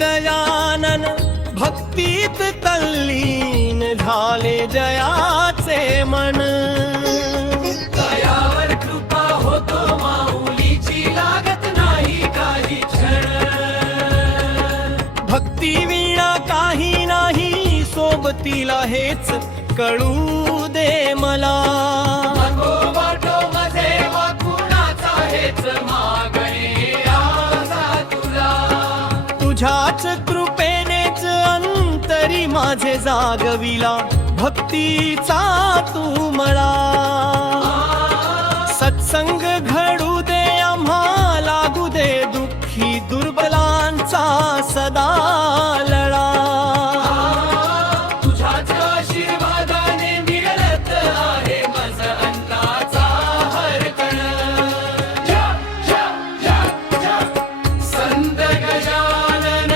गजानन भक्तीत तल्लीन झाले जयाचे मन. दयावर कृपा होतो माऊलीची लागत नाही काही क्षण. भक्ती विना काही नाही सोबतीला हेच कळू दे मला. नको वाटो मध्ये वाकुणाचा हेच मागणे आजा तुला. तुझ्याच कृपेनेच अंतरी माझे जागविला भक्तीचा तू मला. सत्संग घडू दे आम्हा लागू दे दुःखी दुर्बलांचा सदा लळा. तुझ्याच आशीर्वादाने मिळत आहे मज अन्नाचा हरकण. संत गजानन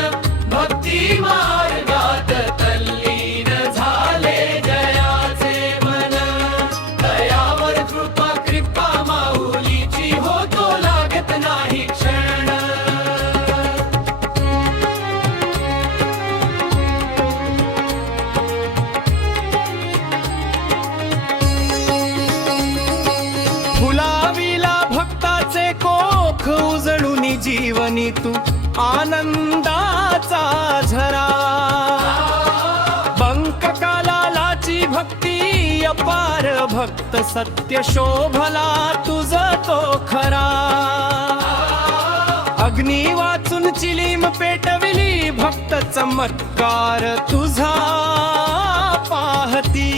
भक्ती मार्गात तल्लीन झाले जयाचे मन. दयावर कृपा कृपा माऊलीची होतो लागत नाही क्षण. फुलाविला भक्ताचे कोख उजळून जीवनी तू आनंदाचा झरा. बंककालाची भक्ती अपार भक्त सत्य शोभला तुझ तो खरा. अग्नी वाचून चिलीम पेटविली भक्त चमत्कार तुझा पाहती.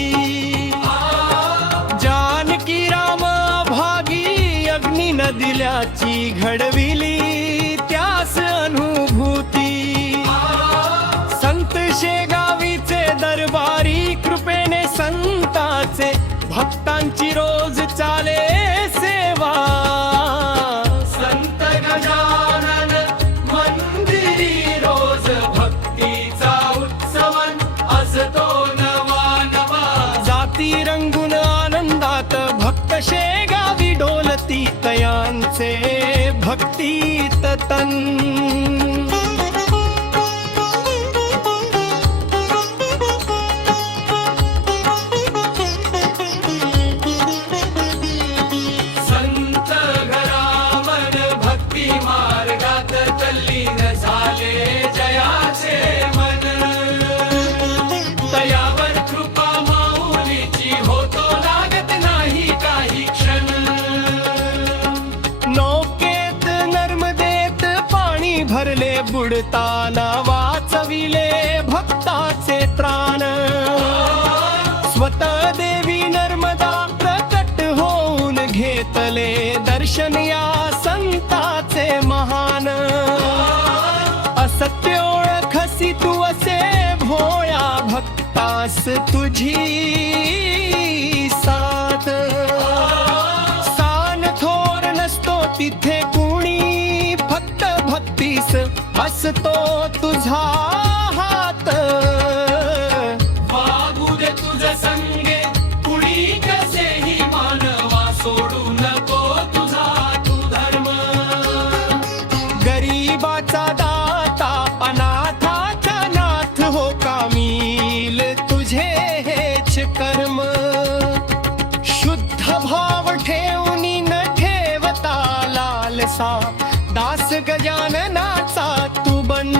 जानकी राम भागी अग्नी न दिल्याची घडविली त्यास अनुभूती. संत शेगावीचे दरबारी कृपेने संताचे भक्तांची रोज चाले सेवा. संत गजानन मंदिरी रोज भक्तीचा उत्सवन असतो नवा नवा. जाती रंगून आनंदात भक्त शेगावी डोलती तयांचे भक्तीत तन. संत घरामन भक्ती मार्गात तल्लीन झाले जयाचे मन. दयावर कृपा माऊलीची होतो लागत नाही काही क्षण. नौकेत नर्मदेत पाणी भरले बुडताना वाचविले भक्ताचे त्राण. स्वतः देवी नर्मदा प्रकट होऊन घेतले दर्शन या संताचे महान. असत्य ओळखसी तू असे भोळ्या भक्तास तुझी साथ. सान थोर नसतो तिथे कुणी फक्त भक्तीस असतो तुझा हात. वागू दे तुझ संगे कुणी कसेही मानवा सोडू नको तुझा तू धर्म. गरीबाचा दाता अनाथाचा नाथ हो कामील तुझे हेच कर्म. शुद्ध भाव ठेवून न ठेवता लालसा दास गजाननाचा तू बन.